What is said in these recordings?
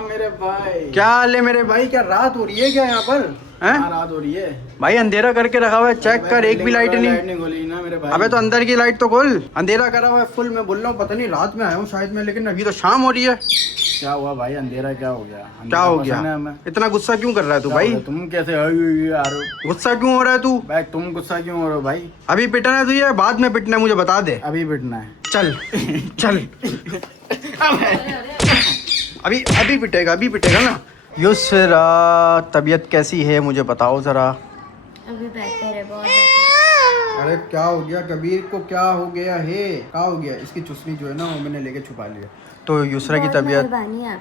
हाँ मेरे भाई, क्या हाल है मेरे भाई? क्या रात हो रही है क्या यहाँ पर? हैं? रात हो रही है भाई अंधेरा करके रखा हुआ है, चेक कर, एक भी लाइट नहीं। खोली ना मेरे भाई। अबे तो अंदर की लाइट तो खोल, अंधेरा करा हुआ है फुल। मैं बोल रहा हूँ पता नहीं रात में आया हूँ शायद मैं, लेकिन अभी तो शाम हो रही है। क्या हुआ भाई, अंधेरा क्या हो गया? क्या हो पसंद है गया? हमें। इतना गुस्सा क्यों कर रहा है तू क्या भाई? हो गया? तुम कैसे आ रहे हो? गुस्सा क्यों हो रहा है तू? भाई तुम गुस्सा क्यों हो रहे हो भाई? अभी पिटना है तुझे, बाद में पिटना है मुझे बता दे। अभी पिटना है। चल चल अभी अभी पिटेगा ना। युसरा, तबीयत कैसी है मुझे बताओ जरा। अभी बेहतर है, बहुत बेहतर। अरे क्या हो गया कबीर को? क्या हो गया है? क्या हो गया? इसकी चुस्नी जो है ना वो मैंने लेके छुपा लिया। तो युसरा की बहुत तबीयत मेहरबानी आप।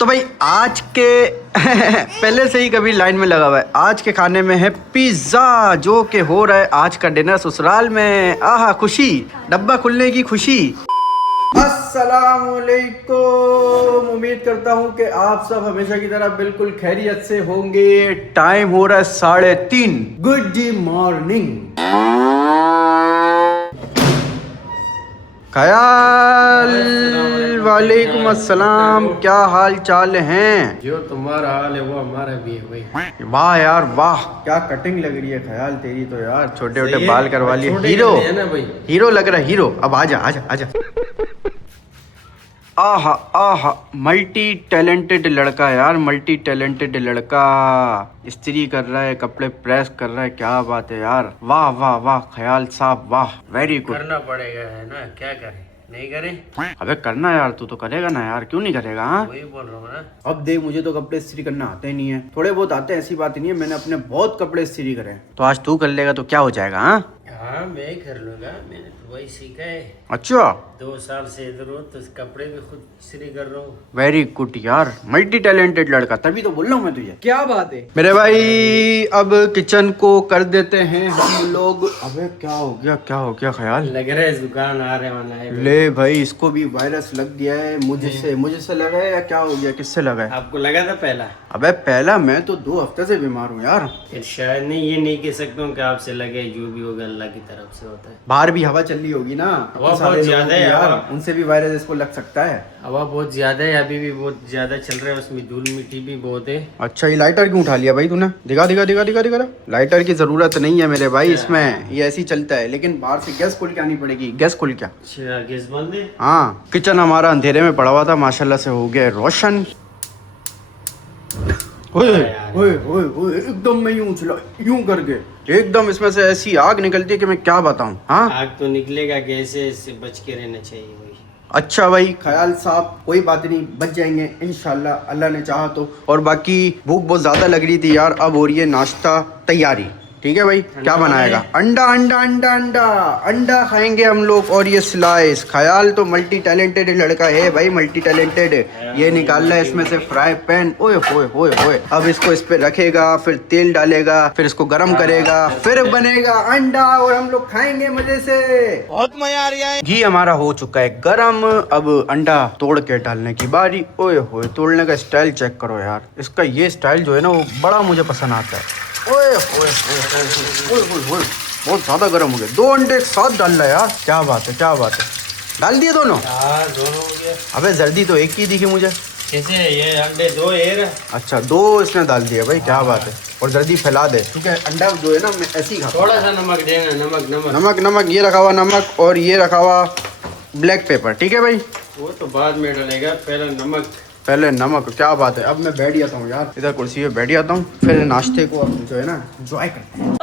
तो भाई आज के पहले से ही कभी लाइन में लगा हुआ है। आज के खाने में है पिज्जा, जो कि हो रहा है आज का डिनर ससुराल में। आहा खुशी, डब्बा खुलने की खुशी। अस्सलामुअलैकुम, उम्मीद करता हूँ कि आप सब हमेशा की तरह बिल्कुल खैरियत से होंगे। टाइम हो रहा है 3:30। Good morning. खयाल, वालेकुम अस्सलाम, क्या हाल चाल हैं? जो तुम्हारा हाल है वो हमारा भी है भाई। वाह यार वाह, क्या कटिंग लग रही है खयाल तेरी तो यार। छोटे छोटे सही है। बाल करवा लिए, छोटे हीरो करते हैं ना भाई। हीरो लग रहा है, हीरो। अब आजा आजा आजा। आहा आहा, मल्टी टैलेंटेड लड़का यार, मल्टी टैलेंटेड लड़का। इस्त्री कर रहा है, कपड़े प्रेस कर रहा है, क्या बात है यार। वाह वाह वाह खयाल साहब, वाह, वेरी गुड। करना पड़ेगा है ना, क्या करें, नहीं करें? अबे करना यार, तू तो करेगा ना यार, क्यों नहीं करेगा? हाँ वही बोल रहा हूँ ना। अब देख, मुझे तो कपड़े इस्त्री करना आते ही नहीं है। थोड़े बहुत आते हैं, ऐसी बात नहीं है। मैंने अपने बहुत कपड़े इस्त्री करे हैं। तो आज तू कर लेगा तो क्या हो जाएगा? हाँ हाँ मैं ही कर लूंगा, मैंने तो वही सीखा है। अच्छा, 2 साल से इधर हूँ तो कपड़े भी खुद इस्त्री कर रहा हूँ। वेरी गुड यार, मल्टी टैलेंटेड लड़का, तभी तो बोल रहा हूँ मैं तुझे। क्या बात है मेरे भाई, अब किचन को कर देते हैं हम लोग। अबे क्या हो गया, क्या हो गया खयाल? लग रहा है इस दुकान आ रहे वाला है। ले भाई, इसको भी वायरस लग गया है। मुझसे लगा है या क्या हो गया? किससे लगा है? आपको लगा था पहला? अबे पहला, मैं तो 2 हफ्ते से बीमार हूँ यार। फिर शायद नहीं, ये नहीं कह सकता हूँ कि आपसे लगे, जो भी होगा अल्लाह की तरफ से होता है। बाहर भी हवा चल रही होगी ना, हवा सारे बहुत लोगों ज्यादा की है यार, हवा। उनसे भी वायरस इसको लग सकता है। हवा बहुत ज्यादा है, अभी भी बहुत ज्यादा चल रहा है, उसमें धूल मिट्टी भी बहुत है। अच्छा, ये लाइटर क्यों उठा लिया भाई तूने? दिखा दिखा दिखा दिखा दिखा। लाइटर की जरूरत नहीं है मेरे भाई इसमें, ये ऐसे ही चलता है। लेकिन बाहर से गैस खुल के आनी पड़ेगी। गैस खुल क्या? अच्छा, गैस बंद है। हाँ, किचन हमारा अंधेरे में पड़ा हुआ था, माशाल्लाह से हो गया रोशन। ओए ओए ओए ओए, एकदम मैं यूं उछला, यूं करके एकदम इसमें से ऐसी आग निकलती है कि मैं क्या बताऊं। हाँ आग तो निकलेगा, कैसे, इससे बच के रहना चाहिए भाई। अच्छा भाई खयाल साहब, कोई बात नहीं, बच जाएंगे इंशाल्लाह, अल्लाह ने चाहा तो। और बाकी भूख बहुत ज्यादा लग रही थी यार। अब हो रही है नाश्ता तैयारी। ठीक है भाई, क्या बनाएगा? अंडा अंडा अंडा अंडा अंडा खाएंगे हम लोग। और ये स्लाइस, खयाल तो मल्टी टैलेंटेड लड़का है भाई, मल्टी टैलेंटेड। ये निकाल रहा है इसमें से फ्राई पैन। ओए होए होए होए, अब इसको इस पे रखेगा, फिर तेल डालेगा, फिर इसको गरम करेगा, फिर बनेगा अंडा और हम लोग खाएंगे मजे से। बहुत मजा आ रहा है। घी हमारा हो चुका है गरम, अब अंडा तोड़ के डालने की बारी। ओए होए, तोड़ने का स्टाइल चेक करो यार, इसका ये स्टाइल जो है ना वो बड़ा मुझे पसंद आता है। ओए होए होए होए होए, बहुत ज्यादा गर्म हो गया। 2 अंडे एक साथ डाल रहा है यार, क्या बात है, क्या बात है। डाल दिए दोनों? हाँ दोनों हो गया। अबे जर्दी तो एक ही दिखी मुझे। कैसे, ये अंडे 2 है? अच्छा 2 इसने डाल दिए भाई, क्या बात है। और जल्दी फैला दे, ठीक है। अंडा जो है ना मैं ऐसे ही खाता हूं। थोड़ा सा नमक देना, नमक नमक नमक नमक, ये रखा हुआ नमक, और ये रखा हुआ ब्लैक पेपर, ठीक है भाई। वो तो बाद में डालेगा, पहले नमक। पहले नमक, क्या बात है। अब मैं बैठ जाता हूँ यार, इधर कुर्सी पे बैठ जाता हूँ, फिर नाश्ते को अब जो है ना एंजॉय करते हैं।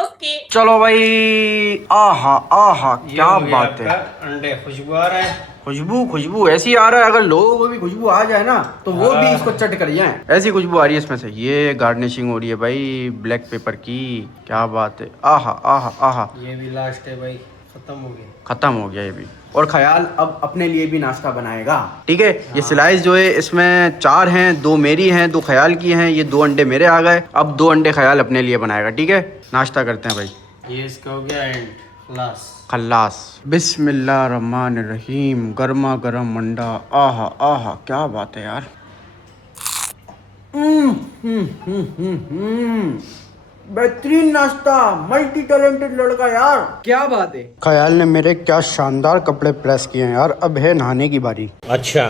चलो भाई, आहा आहा, क्या हो गया बात है। आपका अंडे, खुशबू आ रहा है। खुशबू ऐसी आ रहा है, अगर लोगों को भी खुशबू आ जाए ना तो वो भी हाँ। इसको चट कर जाए, ऐसी खुशबू आ रही है इसमें से। ये गार्निशिंग हो रही है भाई ब्लैक पेपर की, क्या बात है। आहा आहा आहा, ये भी लास्ट है भाई, खत्म हो गया। खत्म हो गया ये भी। और खयाल अब अपने लिए भी नाश्ता बनाएगा, ठीक है। ये स्लाइस जो है इसमें 4 हैं, 2 मेरी हैं, 2 खयाल की हैं। ये 2 अंडे मेरे आ गए, अब 2 अंडे खयाल अपने लिए बनाएगा, ठीक है। नाश्ता करते हैं भाई। ये इसका हो गया एंड खलास। खल्लास। बिस्मिल्लाहिर्रहमानिर्रहीम, गर्मा गर्म अंडा, आहा आहा, क्या बात है यार। बेहतरीन नाश्ता, मल्टी टैलेंटेड लड़का यार, क्या बात है। खयाल ने मेरे क्या शानदार कपड़े प्रेस किए हैं यार। अब है नहाने की बारी। अच्छा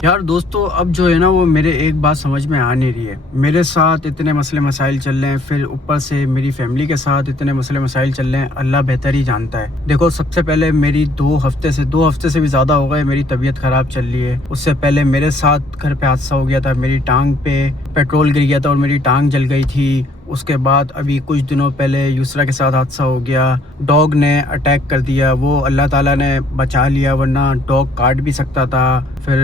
यार दोस्तों, अब जो है ना वो मेरे एक बात समझ में आ नहीं रही है। मेरे साथ इतने मसले मसाइल चल रहे हैं, फिर ऊपर से मेरी फैमिली के साथ इतने मसले मसाइल चल रहे हैं। अल्लाह बेहतर ही जानता है। देखो, सबसे पहले मेरी 2 हफ्ते से भी ज़्यादा हो गए मेरी तबीयत ख़राब चल रही है। उससे पहले मेरे साथ घर पे हादसा हो गया था, मेरी टांग पे पेट्रोल गिर गया था और मेरी टांग जल गई थी। उसके बाद अभी कुछ दिनों पहले यूसरा के साथ हादसा हो गया, डॉग ने अटैक कर दिया। वो अल्लाह ताला ने बचा लिया, वरना डॉग काट भी सकता था। फिर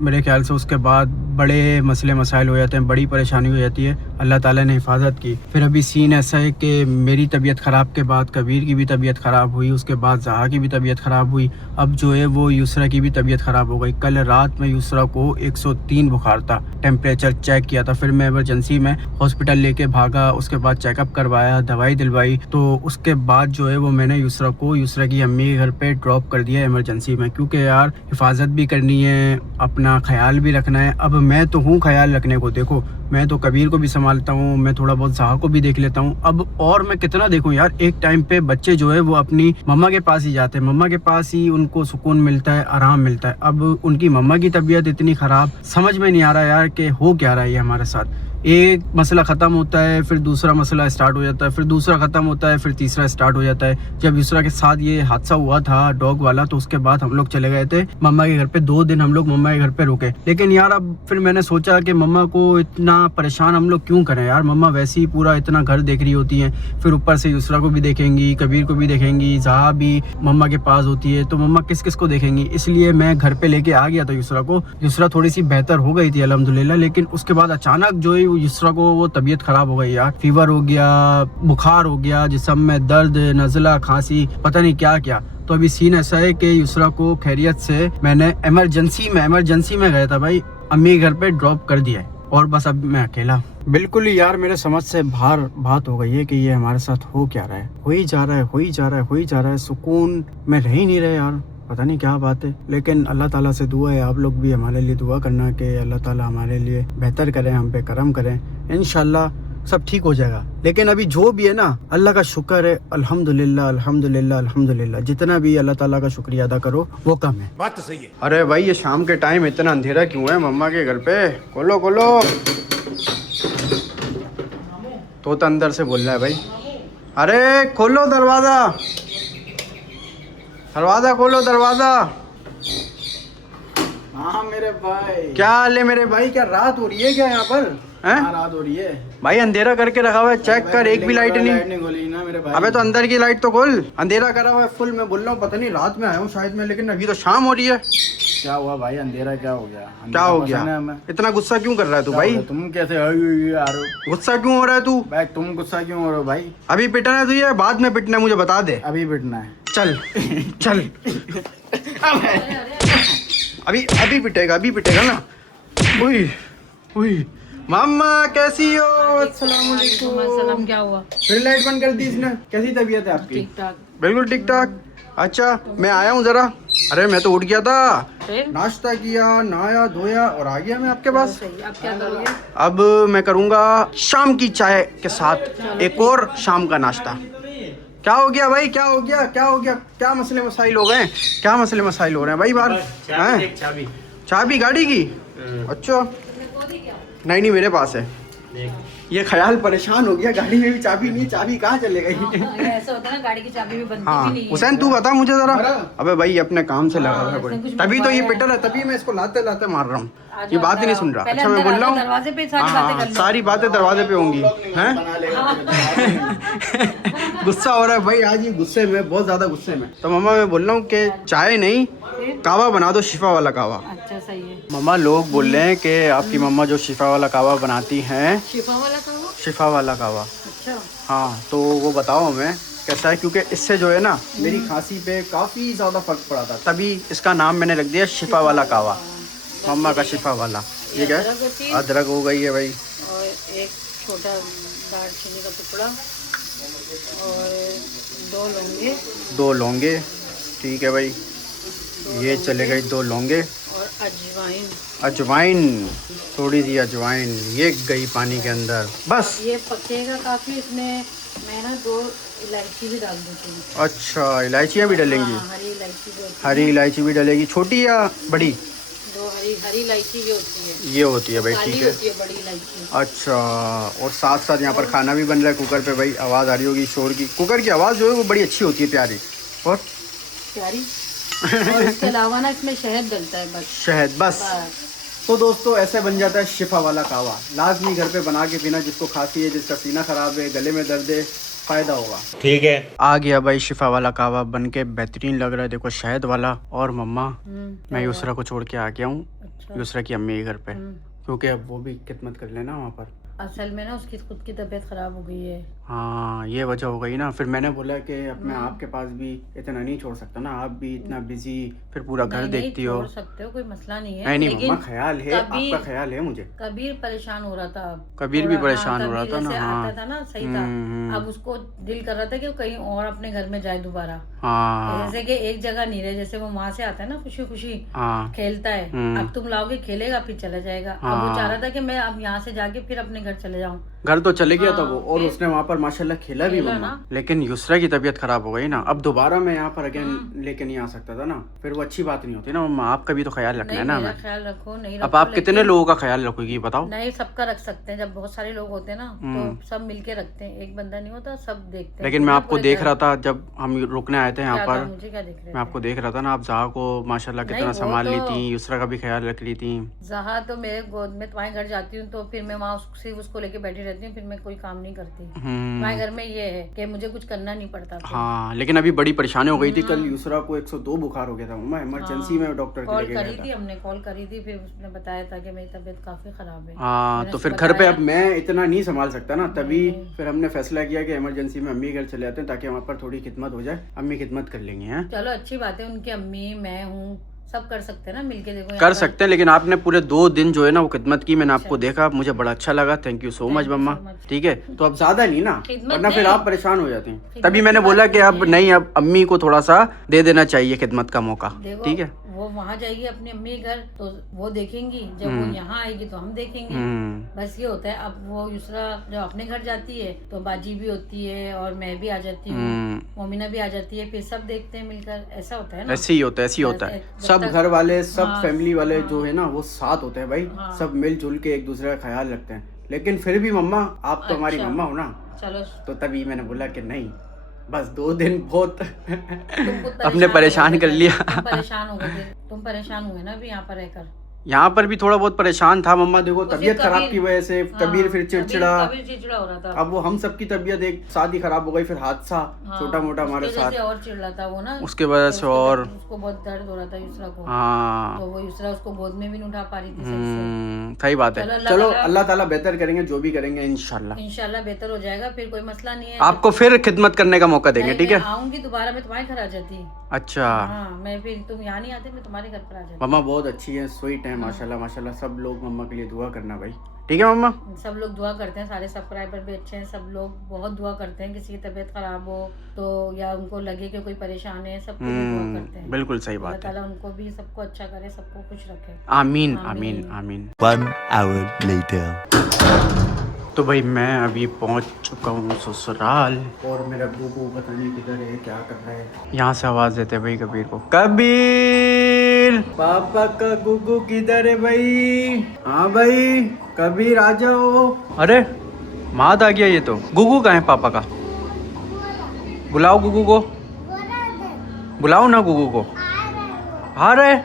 मेरे ख्याल से उसके बाद बड़े मसले मसाइल हो जाते हैं, बड़ी परेशानी हो जाती है। अल्लाह ताला ने हिफाजत की। फिर अभी सीन ऐसा है कि मेरी तबीयत ख़राब के बाद कबीर की भी तबीयत ख़राब हुई, उसके बाद जहा की भी तबीयत ख़राब हुई। अब जो है वो यूसरा की भी तबीयत ख़राब हो गई। कल रात में यूसरा को 103 बुखार था, टेम्परेचर चेक किया था। फिर मैं इमरजेंसी में हॉस्पिटल लेके भागा, उसके बाद चेकअप करवाया, दवाई दिलवाई। तो उसके बाद जो है वो मैंने यूसरा को यूसरा की अम्मी के घर पे ड्रॉप कर दिया इमरजेंसी में, क्योंकि यार हिफाजत भी करनी है, अपना ख्याल भी रखना है। अब मैं तो हूँ ख्याल रखने को, देखो मैं तो कबीर को भी संभालता हूँ, मैं थोड़ा बहुत जहा को भी देख लेता हूँ। अब और मैं कितना देखूँ यार, एक टाइम पे बच्चे जो है वो अपनी मम्मा के पास ही जाते हैं, मम्मा के पास ही उनको सुकून मिलता है, आराम मिलता है। अब उनकी मम्मा की तबीयत इतनी ख़राब, समझ में नहीं आ रहा यार कि हो क्या रहा है ये हमारे साथ। एक मसला ख़त्म होता है, फिर दूसरा मसला स्टार्ट हो जाता है, फिर दूसरा ख़त्म होता है, फिर तीसरा स्टार्ट हो जाता है। जब यूसरा के साथ ये हादसा हुआ था डॉग वाला, तो उसके बाद हम लोग चले गए थे मम्मा के घर पे। 2 दिन हम लोग मम्मा के घर पे रुके। लेकिन यार अब फिर मैंने सोचा कि मम्मा को इतना परेशान हम लोग क्यों करें यार, मम्मा वैसे ही पूरा इतना घर देख रही होती हैं, फिर ऊपर से यूसरा को भी देखेंगी, कबीर को भी देखेंगी, जहा भी मम्मा के पास होती है, तो मम्मा किस किस को देखेंगी। इसलिए मैं घर पे लेके आ गया था यूसरा को। यूसरा थोड़ी सी बेहतर हो गई थी अल्हम्दुलिल्लाह, लेकिन उसके बाद अचानक जो है यूसरा को वो तबीयत खराब हो गई यार। फीवर हो गया, बुखार हो गया, जिस्म में दर्द, नज़ला, खांसी, पता नहीं क्या क्या। तो अभी सीन ऐसा है कि यूसरा को खैरियत से मैंने इमरजेंसी में गया था भाई, अम्मी घर पे ड्रॉप कर दिया है। और बस अब मैं अकेला, बिल्कुल ही यार मेरे समझ से बाहर बात हो गई है कि ये हमारे साथ हो क्या रहा है। हो ही जा रहा है, सुकून में रह ही नहीं रहे यार, पता नहीं क्या बात है। लेकिन अल्लाह ताला से दुआ है, आप लोग भी हमारे लिए दुआ करना कि अल्लाह ताला हमारे लिए बेहतर करें, हम पे करम करें, इंशाल्लाह सब ठीक हो जाएगा। लेकिन अभी जो भी है ना, अल्लाह का शुक्र है, अल्हम्दुलिल्लाह अल्हम्दुलिल्लाह अल्हम्दुलिल्लाह। जितना भी अल्लाह ताला का शुक्रिया अदा करो वो कम है। बात तो सही है। अरे भाई ये शाम के टाइम इतना अंधेरा क्यों है मम्मा के घर पे? खोलो खोलो। तोता अंदर से बोल रहा है भाई, अरे खोलो दरवाजा, दरवाजा खोलो दरवाजा। हाँ मेरे भाई, क्या हाल है मेरे भाई? क्या रात हो रही है क्या यहाँ पर? हैं? रात हो रही है भाई, अंधेरा करके रखा हुआ है, चेक कर, एक भी लाइट नहीं खोली ना मेरे भाई। अबे तो अंदर की लाइट तो खोल, अंधेरा करा हुआ है फुल। मैं बोल रहा हूँ पता नहीं रात में आया हूँ शायद मैं, लेकिन अभी तो शाम हो रही है। क्या हुआ भाई, अंधेरा क्या हो गया? क्या हो गया? इतना गुस्सा क्यों कर रहा है तू भाई? तुम कैसे आ रहे हो? गुस्सा क्यों हो रहा है तू भाई? तुम गुस्सा क्यों हो रहे हो भाई? अभी पिटना है तुझे, बाद में पिटना है मुझे बता दे। अभी पिटना है, चल चल अभी पिटेगा ना। उई उई मामा कैसी हो? अस्सलाम वालेकुम। क्या हुआ? फिर लाइट बंद कर दी इसने। कैसी तबीयत है आपकी? ठीक ठाक। बिल्कुल ठीक ठाक। अच्छा मैं आया हूँ जरा। अरे मैं तो उठ गया था, नाश्ता किया, नहाया धोया और आ गया मैं आपके पास। अब क्या करोगे? अब मैं करूँगा शाम की चाय के साथ एक और शाम का नाश्ता। क्या हो गया भाई? क्या हो गया? क्या मसले मसाइल हो गए? क्या मसले मसाइल हो रहे हैं भाई बाहर? चाबी गाड़ी की? अच्छा नहीं मेरे पास है। ये ख्याल परेशान हो गया, गाड़ी में भी चाबी नहीं, चाबी कहाँ चले गई? ऐसा होता है ना, गाड़ी की चाबी भी बनती हाँ भी नहीं है। हुसैन तू बता मुझे जरा। अबे भाई अपने काम से लगा हुआ है कोई, तभी तो ये पिटर है, तभी मैं इसको लाते लाते मार रहा हूँ। ये बात ही नहीं सुन रहा। अच्छा मैं बोल रहा हूँ दरवाजे पे सारी बातें कर लो। सारी बातें दरवाजे पे होंगी हैं। गुस्सा हो रहा है भाई आज, ये गुस्से में, बहुत ज्यादा गुस्से में। तो मम्मा मैं बोल रहा हूँ कि चाय नहीं कावा बना दो, शिफा वाला कावा। अच्छा सही है। मम्मा लोग बोल रहे हैं कि आपकी मम्मा जो शिफा वाला कावा बनाती हैं, शिफा वाला कहो। शिफा वाला कावा। अच्छा हाँ तो वो बताओ हमें कैसा है, क्योंकि इससे जो है ना मेरी खांसी पे काफ़ी ज़्यादा फर्क पड़ा था, तभी इसका नाम मैंने रख दिया शिफा वाला कावा। मम्मा का शिफा वाला। ये क्या है? अदरक हो गई है भाई, और एक छोटा दालचीनी का टुकड़ा और 2 लौंगे। ठीक है भाई, ये चले गई 2 लौंगे और अजवाइन, थोड़ी सी अजवाइन, ये गई पानी के अंदर बस। ये पकेगा काफ़ी, इसमें मैं ना 2 इलायची भी डाल देती हूँ। अच्छा इलायचियाँ भी डलेंगी? हरी इलायची हरी इलायची भी डलेगी, छोटी या बड़ी? 2 हरी हरी इलायची ये होती है, ये होती है भाई, काली ठीक है। होती है बड़ी इलायची। अच्छा, और साथ साथ यहाँ पर खाना भी बन रहा है कुकर पे भाई, आवाज़ आ रही होगी शोर की। कुकर की आवाज़ जो है वो बड़ी अच्छी होती है, प्यारी। और प्यारी। और इसके अलावा ना इसमें शहद डलता है बस। शहद बस। तो दोस्तों ऐसे बन जाता है शिफा वाला कावा। लाजमी घर पे बना के पीना, जिसको खांसी है, जिसका सीना खराब है, गले में दर्द है, फ़ायदा होगा। ठीक है। आ गया भाई शिफा वाला कावा बन के, बेहतरीन लग रहा है। देखो शहद वाला। और मम्मा, मैं यूसरा को छोड़ के आ गया हूँ, अच्छा। यूसरा की अम्मी के घर पे, क्योंकि अब वो भी खिदमत कर लेना वहाँ पर। असल में ना उसकी खुद की तबीयत खराब हो गई है। हाँ, ये वजह हो गई ना। फिर मैंने बोला कि अब मैं आपके पास भी इतना नहीं छोड़ सकता ना, आप भी इतना बिजी, फिर पूरा घर देखती हो। छोड़ सकते हो, कोई मसला नहीं है। नहीं लेकिन मम्मा, ख्याल है, आपका ख्याल है मुझे। कबीर परेशान हो रहा था। कबीर भी परेशान हो रहा था ना। जैसे हाँ, आता था ना, सही था। अब उसको दिल कर रहा था कि वो कहीं और अपने घर में जाए दोबारा। हाँ, जैसे कि एक जगह नहीं रहे, जैसे वो वहाँ से आता है ना खुशी खुशी हाँ, खेलता है। अब तुम लाओगे खेलेगा फिर चला जाएगा। अब वो चाह रहा था कि मैं अब यहाँ से जाके फिर अपने घर चले जाऊँ। घर तो चले गया था वो, और फिर- उसने वहाँ पर माशाल्लाह खेला भी मम्मा। ना। लेकिन युसरा की तबीयत खराब हो गई ना, अब दोबारा मैं यहाँ पर अगेन लेके नहीं आ सकता था ना, फिर वो अच्छी बात नहीं होती ना मम्मा। आपका भी तो ख्याल रखना है नहीं, ना मेरा हमें। ख्याल रखो, नहीं अब रखो, आप कितने लेकिन- लोगों का ख्याल रखोगी बताओ। नहीं, सबका रख सकते हैं। जब बहुत सारे लोग होते हैं ना तो सब मिलके रखते हैं, एक बंदा नहीं होता, सब देखते हैं। लेकिन मैं आपको पूरे देख घर- रहा था जब हम रुकने आए थे यहाँ क्या था, पर, मुझे क्या दिख रहे मैं आपको देख रहा था ना, आप जहा को माशाल्लाह कितना नहीं, वो संभाल ली तो- थी, युसरा का भी ख्याल रख ली थी। जहाँ तो मेरे गोद में तुम्हारे घर जाती हूँ तो फिर मैं वहाँ सिर्फ उसको लेके बैठी रहती हूँ, फिर मैं कोई काम नहीं करती। तुम्हारे घर में ये है कि मुझे कुछ करना नहीं पड़ता। हाँ, लेकिन अभी बड़ी परेशानी हो गई थी। कल युसरा को 102 बुखार हो गया था मम्मा, इमरजेंसी में डॉक्टर के कॉल लेके करी गया थी, था। हमने कॉल करी थी, फिर उसने बताया था कि मेरी तबीयत काफी खराब है। हाँ, मैंने तो उसको फिर घर पे अब बताया। मैं इतना नहीं संभाल सकता ना, तभी फिर हमने फैसला किया कि इमरजेंसी में अम्मी घर चले आते हैं, ताकि वहाँ पर थोड़ी खिदमत हो जाए। अम्मी खिदमत कर लेंगे हैं। चलो अच्छी बात है, उनकी अम्मी मैं हूँ, सब कर सकते हैं ना मिलके। देखो यहाँ कर पर- सकते हैं, लेकिन आपने पूरे 2 दिन जो है ना वो खिदमत की, मैंने आपको देखा, मुझे बड़ा अच्छा लगा। थैंक यू सो मच मम्मा। ठीक है, तो अब ज्यादा नहीं ना, खिदमत वरना फिर नहीं। आप परेशान हो जाते हैं। खिदमत तभी मैंने की बोला बात कि अब नहीं है। नहीं, अब अम्मी को थोड़ा सा दे देना चाहिए खिदमत का मौका। देखो, ठीक है। वो वहाँ जाएगी अपनी अम्मी घर तो वो देखेंगी, जब वो यहाँ आएगी तो हम देखेंगे। बस ये होता है। अब वो युसरा जब अपने घर जाती है तो बाजी भी होती है और मैं भी आ जाती हूँ, मोमिना भी आ जाती है, फिर सब देखते हैं मिलकर। ऐसा होता है ना, ऐसे ही होता है, ऐसे ही होता है। जब सब तक- घर वाले, सब हाँ, फैमिली वाले जो है ना वो साथ होते हैं भाई, सब मिलजुल के एक दूसरे का ख्याल रखते हैं। लेकिन फिर भी मम्मा, आप तो हमारी अच्छा। मम्मा हो ना, चलो तो तभी मैंने बोला कि नहीं, बस 2 दिन बहुत तुम खुद अपने परेशान हो कर गए थे। लिया। तुम परेशान हो गए थे, तुम परेशान हुए ना अभी यहाँ पर रहकर। यहाँ पर भी थोड़ा बहुत परेशान था मम्मा। देखो उसे तबीयत खराब कबीर- की वजह से कबीर फिर चिड़चिड़ा, कबीर चिड़चिड़ा हो रहा था। अब वो हम सबकी तबीयत एक साथ ही खराब हो गई, फिर हादसा छोटा मोटा हमारे उसके साथ, जैसे और चिड़ रहा था वो ना, उसके वजह से और उसको बहुत दर्द हो रहा था युसरा को। हाँ, तो वो युसरा उसको गोद में भी नहीं उठा पा रही थी सही से। सही बात है। चलो, चलो अल्लाह अल्लाह ताला बेहतर करेंगे, जो भी करेंगे इंशाल्लाह इंशाल्लाह बेहतर हो जाएगा, फिर कोई मसला नहीं है। आपको फिर खिदमत करने का मौका देंगे। नहीं, ठीक है। मैं आऊंगी दोबारा, मैं तुम्हारे घर आ जाती। अच्छा हाँ, मैं फिर तुम यहाँ नहीं आते, मैं तुम्हारे घर पर आ जाती। मम्मा बहुत अच्छी है, स्वीट है माशाल्लाह माशाल्लाह। सब लोग मम्मा के लिए दुआ करना भाई, ठीक है मम्मा। सब लोग दुआ करते हैं, सारे सब्सक्राइबर भी अच्छे हैं, सब लोग बहुत दुआ करते हैं। किसी की तबीयत खराब हो तो या उनको लगे कि कोई परेशान है, सबको भी दुआ करते हैं। बिल्कुल सही अल्लाह बात है। ताला उनको भी सबको अच्छा करे, सबको खुश रखे। आमीन आमीन आमीन। 1 hour later. तो भाई मैं अभी पहुंच चुका हूँ ससुराल, और मेरा गुगू पता नहीं किधर है, क्या कर रहा है। यहाँ से आवाज देते भाई कबीर को, कबीर पापा का गुगू किधर है भाई। हाँ भाई कबीर आ जाओ। अरे माद आ गया ये तो। गुगू कहाँ है पापा का, बुलाओ गुगू को, बुलाओ ना गुगू को। आ रहे,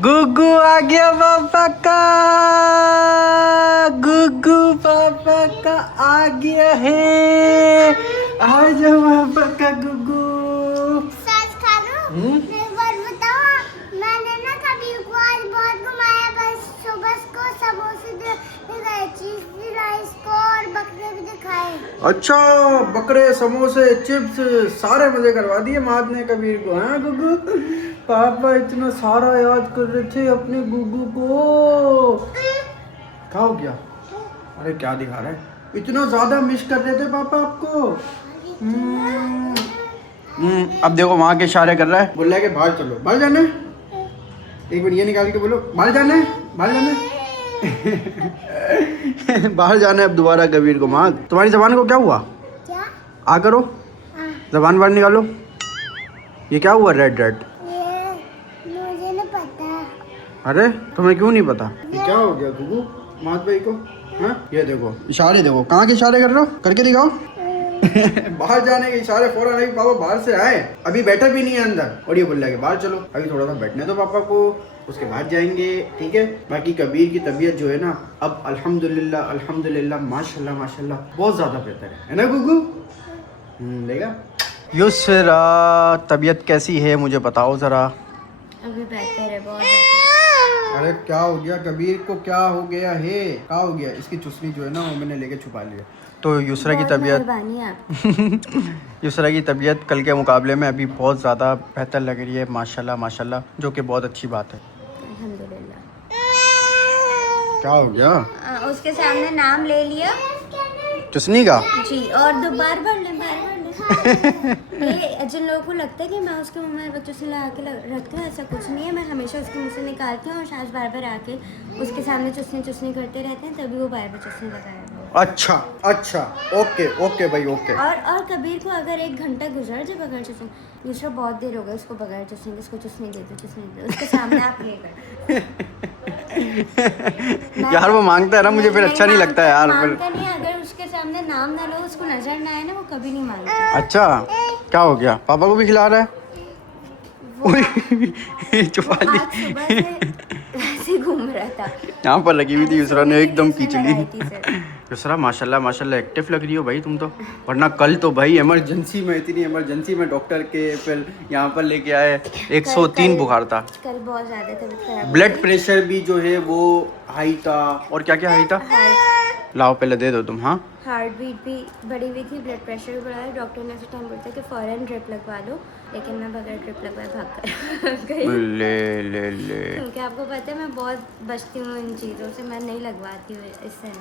गुगू आ गया पापा का, गुगू पापा का आ गया है। आ जाओ पापा का गुगू। सच खानू, एक बार बताओ, मैंने ना कबीर को आज बहुत घुमाया, बस सुबह को समोसे दिखाए, चीज दिखाई इसको, और बकरे भी दिखाए। अच्छा, बकरे, समोसे, चिप्स सारे मजे करवा दिए माद ने कबीर को। हाँ गुगू, पापा इतना सारा याद कर रहे थे अपने गुगू को। क्या हो गया? अरे क्या दिखा रहा है, इतना ज्यादा मिस कर रहे थे पापा आपको। अब देखो वहाँ के इशारे कर रहा है, बोल रहा है कि बाहर चलो, बाहर जाना है। एक मिनट ये निकाल के बोलो, बाहर जाना है, बाहर जाना है। बाहर जाना है अब दोबारा कबीर को। माँ तुम्हारी जबान को क्या हुआ? क्या? आ करो, जबान बाहर निकालो। ये क्या हुआ रेड रेड? ये मुझे नहीं पता। अरे तुम्हें क्यों नहीं पता ये क्या हो गया गुगू मात भाई को? हाँ ये देखो इशारे, देखो कहाँ के इशारे कर रहे हो, करके दिखाओ। बाहर जाने के इशारे फौरन, अभी पापा बाहर से आए, अभी बैठा भी नहीं है अंदर, और ये बोल रहा है कि बाहर चलो, अभी थोड़ा सा बैठने दो पापा को, उसके बाद जाएंगे, ठीक है। बाकी कबीर की तबीयत जो है ना अब अल्हम्दुलिल्लाह अल्हम्दुलिल्लाह माशाल्लाह माशाल्लाह बहुत ज़्यादा बेहतर है ना गुगू? लेगा युसरा तबीयत कैसी है मुझे बताओ ज़रा। अभी बेहतर है बहुत। अरे क्या हो गया कबीर को, क्या हो गया है, क्या हो गया? इसकी चुस्नी जो है ना वो मैंने लेके छुपा लिया। तो युसरा की तबीयत युसरा की तबीयत कल के मुकाबले में अभी बहुत ज़्यादा बेहतर लग रही है माशाल्लाह माशाल्लाह, जो कि बहुत अच्छी बात है। अल्हम्दुलिल्लाह। क्या हो गया? उसके सामने नाम ले लिया चुस्नी का जी, और दो बार बार ले ये जिन लोगों को लगता है कि मैं उसके मुंह में बच्चों से लगा के रखती हूँ, ऐसा कुछ नहीं है। मैं हमेशा उसके मुंह से निकालती हूँ और शायद बार बार आके उसके सामने चुस्नी चुस्नी करते रहते हैं, तभी वो बार बार चुस्नी लगाएगा। अच्छा अच्छा ओके ओके भाई ओके। और कबीर को अगर 1 घंटा गुजर जाए बगैर चुस्नी, दूसरा बहुत देर हो गया उसको बगैर चुस्नी, उसको चुस्नी दे दो, चुस्नी दे दो, उसके सामने आप ये कर यार वो मांगता है ना, मुझे फिर अच्छा नहीं लगता है यार। मांगता नहीं, अगर उसके सामने नाम ना लो, उसको नजर ना आए ना, वो कभी नहीं मांगता। अच्छा क्या हो गया, पापा को भी खिला रहा है? छुपा ली। आज सुबह से ऐसे घूम रहा था, यहाँ पर लगी हुई थी युसरा ने एकदम खींच ली। लड़ाई थी सर। युसरा माशाल्लाह माशाल्लाह एक्टिव लग रही हो भाई तुम तो, वरना कल तो भाई इमरजेंसी में, इतनी इमरजेंसी में डॉक्टर के फिर यहाँ पर लेके आए, 103 बुखार था, कल बहुत ज्यादा तबीयत खराब। ब्लड प्रेशर भी जो है वो हाई था, और क्या क्या हाई था, लाओ पहले दे दो तुम। हाँ हार्ट बीट भी बढ़ी हुई थी, ब्लड प्रेशर भी बढ़ा है। डॉक्टर ने ऐसे टाइम बोलता है कि फ़ौरन ड्रिप लगवा लो, लेकिन मैं बगैर ड्रिप लगवाए भाग कर गई, ले ले ले। क्योंकि आपको पता है मैं बहुत बचती हूँ इन चीज़ों से, मैं नहीं लगवाती हूँ इससे।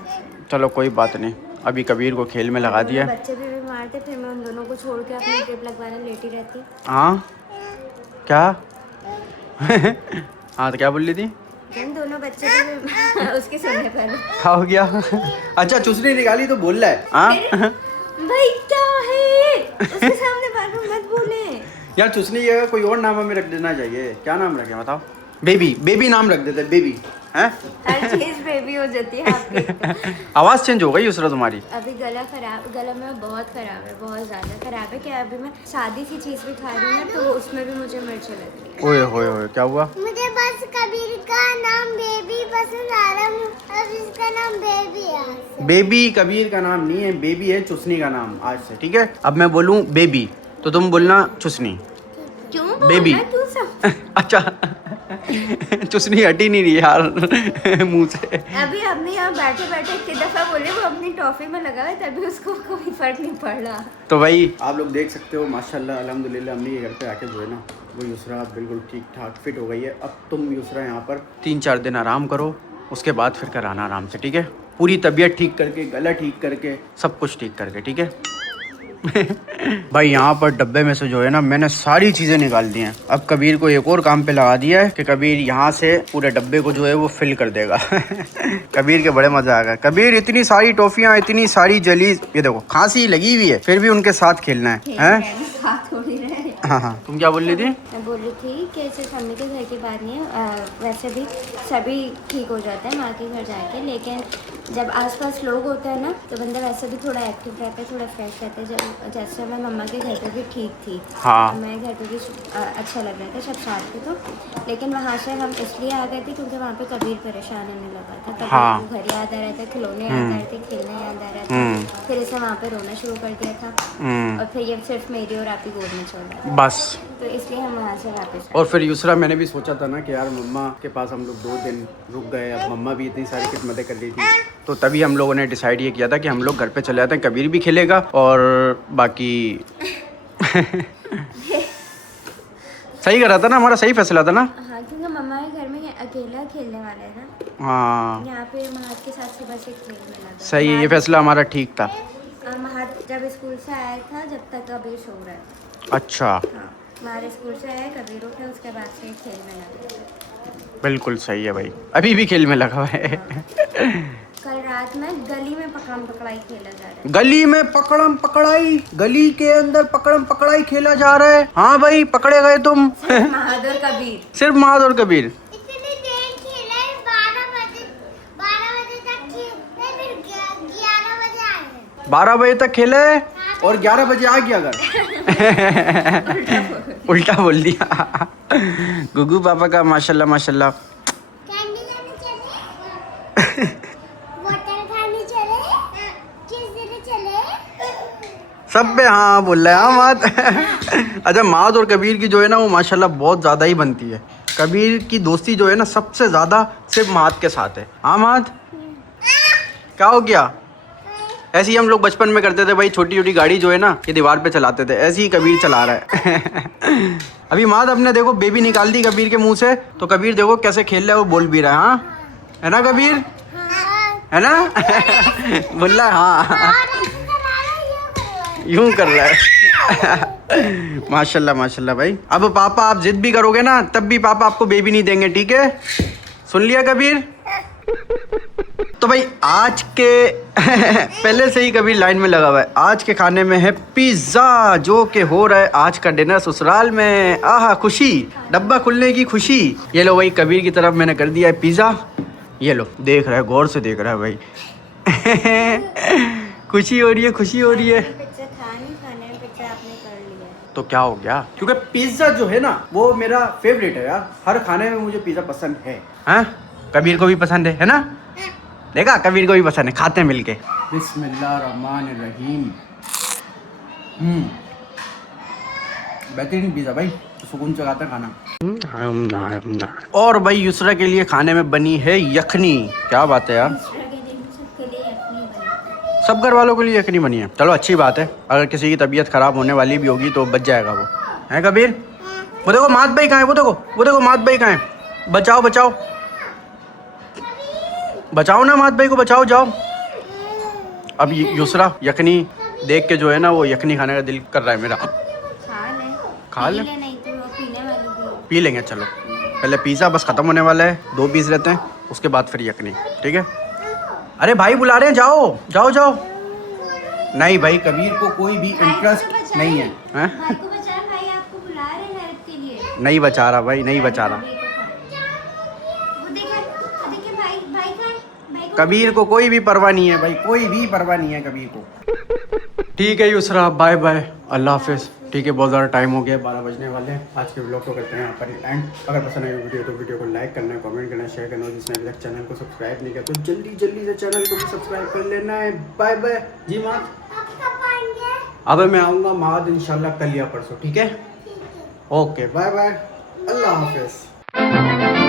चलो कोई बात नहीं, अभी कबीर को खेल में लगा दिया। बच्चे भी बीमार थे, फिर मैं उन दोनों को छोड़ के अपनी ड्रिप लगवाने लेटी रहती। हाँ क्या? हाँ तो क्या बोल रही थी? इन दोनों बच्चे भी उसके सुनने पर क्या हो गया? अच्छा चुस्नी निकाली तो बोल रहा है। हाँ भाई क्या है, उसके सामने बार बार मत बोले यार, चुस्नी की जगह कोई और नाम हमें रख देना चाहिए। क्या नाम रखें बताओ? बेबी, बेबी नाम रख देते, बेबी हैं? हर चीज बेबी हो जाती है आपकी। आवाज़ चेंज हो गई युसरा तुम्हारी। अभी गला खराब, गला में बहुत खराब है, बहुत ज़्यादा खराब है। क्या अभी मैं सादी सी चीज़ भी खा रही हूँ ना, तो उसमें भी मुझे मिर्च लग रही है। ओए होए होए क्या हुआ? मुझे बस कबीर का नाम बेबी पसंद आ रहा है, अब इसका नाम बेबी है। बेबी कबीर का नाम नहीं है, बेबी है चुस्नी का नाम आज से, ठीक है? अब मैं बोलूँ बेबी तो तुम बोलना चुस्नी। क्यों बेबी। क्यों सब अच्छा चुस्नी हटी नहीं रही यार मुंह से। अभी हमने यहाँ बैठे बैठे कितनी दफ़ा बोले, वो अपनी टॉफी में लगा है, तभी उसको कोई फर्क नहीं पड़ रहा। तो भाई आप लोग देख सकते हो माशाल्लाह अल्हम्दुलिल्लाह, अम्मी के घर पे आके जो है ना वो युसरा बिल्कुल ठीक ठाक फिट हो गई है। अब तुम युसरा यहाँ पर 3-4 दिन आराम करो, उसके बाद फिर कराना आराम से, ठीक है? पूरी तबीयत ठीक करके, गला ठीक करके, सब कुछ ठीक करके, ठीक है? भाई यहाँ पर डब्बे में से जो है ना मैंने सारी चीज़ें निकाल दी हैं। अब कबीर को एक और काम पे लगा दिया है कि कबीर यहाँ से पूरे डब्बे को जो है वो फिल कर देगा। कबीर के बड़े मजा आ गया। कबीर इतनी सारी टॉफियाँ, इतनी सारी जलीज, ये देखो खांसी लगी हुई है फिर भी उनके साथ खेलना है, हैं? हाँ हाँ तुम क्या बोल रही थी? मैं बोल रही थी कि सिर्फ मम्मी के घर की बात नहीं है, वैसे भी सभी ठीक हो जाते हैं माँ के घर जाके, लेकिन जब आसपास लोग होते हैं ना तो बंदा वैसे भी थोड़ा एक्टिव रहता है, थोड़ा फ्रेश रहता है। जब जैसे मैं मम्मा के घर पे भी ठीक थी, हाँ मैं घर पे भी अच्छा लग रहा था, सब साथ थे तो, लेकिन वहाँ से हम इसलिए आ गए थे क्योंकि वहाँ पे कबीर परेशान होने लगा था। कबीर हाँ। को घर याद आ रहा था, खिलौने याद आ रहे थे, खेलना याद आ रहा था, फिर इसे वहाँ पे रोना शुरू कर दिया था, और फिर ये सिर्फ मेरी और आप ही गोद में चल रहा था, बस। तो इसलिए हम वहाँ से वापस और फिर युसरा मैंने भी सोचा था ना कि यार मम्मा के पास हम लोग 2 दिन रुक गए, अब मम्मा भी इतनी सारी खिदमतें कर रही थी, तो तभी हम लोगों ने डिसाइड ये किया था कि हम लोग घर पे चले जाते हैं, कबीर भी खेलेगा और बाकी सही कर रहा था ना, हमारा सही फैसला था ना। हाँ, क्योंकि मम्मा के घर में अकेला खेलने वाला है ना, हाँ यहाँ पे महाद के साथ सुबह से खेलने लगा। सही है, ये फैसला हमारा ठीक था। महाद जब स्कूल से आया था, जब तक कबीर सो रहा था। अच्छा हाँ, महाद स्कूल से आया, कबीर उठा, उसके बाद से खेलने लगा। बिल्कुल सही है भाई, अभी भी खेल में लगा हुआ है। कल रात में गली में पकड़म पकड़ाई खेला जा रहा है। गली में पकड़म पकड़ाई, गली के अंदर पकड़म पकड़ाई खेला जा रहा है। हाँ भाई पकड़े गए तुम। महाद और कबीर। सिर्फ महाद और कबीर। इतनी देर 12 बजे तक खेले और 11 बजे आ गया घर। उल्टा बोल दिया। गुगू पापा का माशाल्लाह माशाल्लाह। कैंडी खाने चले, वाटर खाने चले, किस दिन चले? सब पे हाँ बोल रहे हैं। हाँ मात। अच्छा मात और कबीर की जो है ना वो माशाल्लाह बहुत ज़्यादा ही बनती है। कबीर की दोस्ती जो है ना सबसे ज़्यादा सिर्फ मात के साथ है। हाँ मात, क्या हो गया? ऐसे ही हम लोग बचपन में करते थे भाई, छोटी छोटी गाड़ी जो है ना ये दीवार पे चलाते थे, ऐसे ही कबीर चला रहा है। अभी मात अपने देखो बेबी निकाल दी कबीर के मुंह से, तो कबीर देखो कैसे खेल रहा है, वो बोल भी रहा है। हाँ है ना कबीर, है ना? बोल रहा है हाँ, यूं कर रहा है। माशाल्लाह माशाल्लाह भाई। अब पापा आप जिद भी करोगे ना तब भी पापा आपको बेबी नहीं देंगे, ठीक है? सुन लिया कबीर? तो भाई आज के पहले से ही कबीर लाइन में लगा हुआ है। आज के खाने में है पिज्ज़ा, जो कि हो रहा है आज का डिनर ससुराल में। आहा खुशी, डब्बा खुलने की खुशी। ये लो भाई कबीर की तरफ मैंने कर दिया है पिज़्ज़ा। ये लो, देख रहा है, गौर से देख रहा है भाई। खुशी हो रही है, खुशी हो रही है। तो क्या हो गया? क्योंकि पिज्ज़ा जो है ना वो मेरा फेवरेट है यार, हर खाने में मुझे पिज़्ज़ा पसंद है। हाँ कबीर को भी पसंद है ना? देखा, कबीर को भी पसंद है, खाते हैं मिलके। बिस्मिल्लाहिर्रहमानिर्रहीम। बेहतरीन पिज़्ज़ा भाई, सुकून से खाता खाना। और भाई युसरा के लिए खाने में बनी है यखनी। क्या बात है यार, सब घर वालों के लिए यखनी बनी है। चलो अच्छी बात है, अगर किसी की तबीयत ख़राब होने वाली भी होगी तो बच जाएगा वो, है कबीर? वो देखो मात भाई कहाँ है, वो देखो मात भाई कहाँ है। बचाओ बचाओ बचाओ ना, मात भाई को बचाओ, जाओ। अब युसरा यखनी देख के जो है ना वो यखनी खाने का दिल कर रहा है मेरा। खा ले, पी लेंगे। चलो पहले पिज़्ज़ा बस ख़त्म होने वाला है, 2 पीस रहते हैं, उसके बाद फिर यखनी, ठीक है? अरे भाई बुला रहे हैं, जाओ जाओ जाओ। नहीं भाई कबीर को कोई भी इंटरेस्ट नहीं है, हैं? नहीं बचा रहा भाई, नहीं बचा रहा। कबीर को कोई भी परवाह नहीं है भाई, कोई भी परवाह नहीं है कबीर को। ठीक है युसरा, बाय बाय, अल्लाह हाफिज़। ठीक है, बहुत ज़्यादा टाइम हो गया, 12 बजने वाले हैं। आज के व्लॉग को करते हैं यहाँ पर एंड। अगर पसंद आई वीडियो तो वीडियो को लाइक करना, कमेंट करना, शेयर करना। जिसने अभी तक चैनल को सब्सक्राइब नहीं किया तो जल्दी जल्दी से चैनल को भी सब्सक्राइब कर लेना है। बाय बाय जी मात। अब मैं आऊँगा माद इंशाल्लाह कल या परसों, ठीक है? ओके बाय बाय, अल्लाह हाफिज़।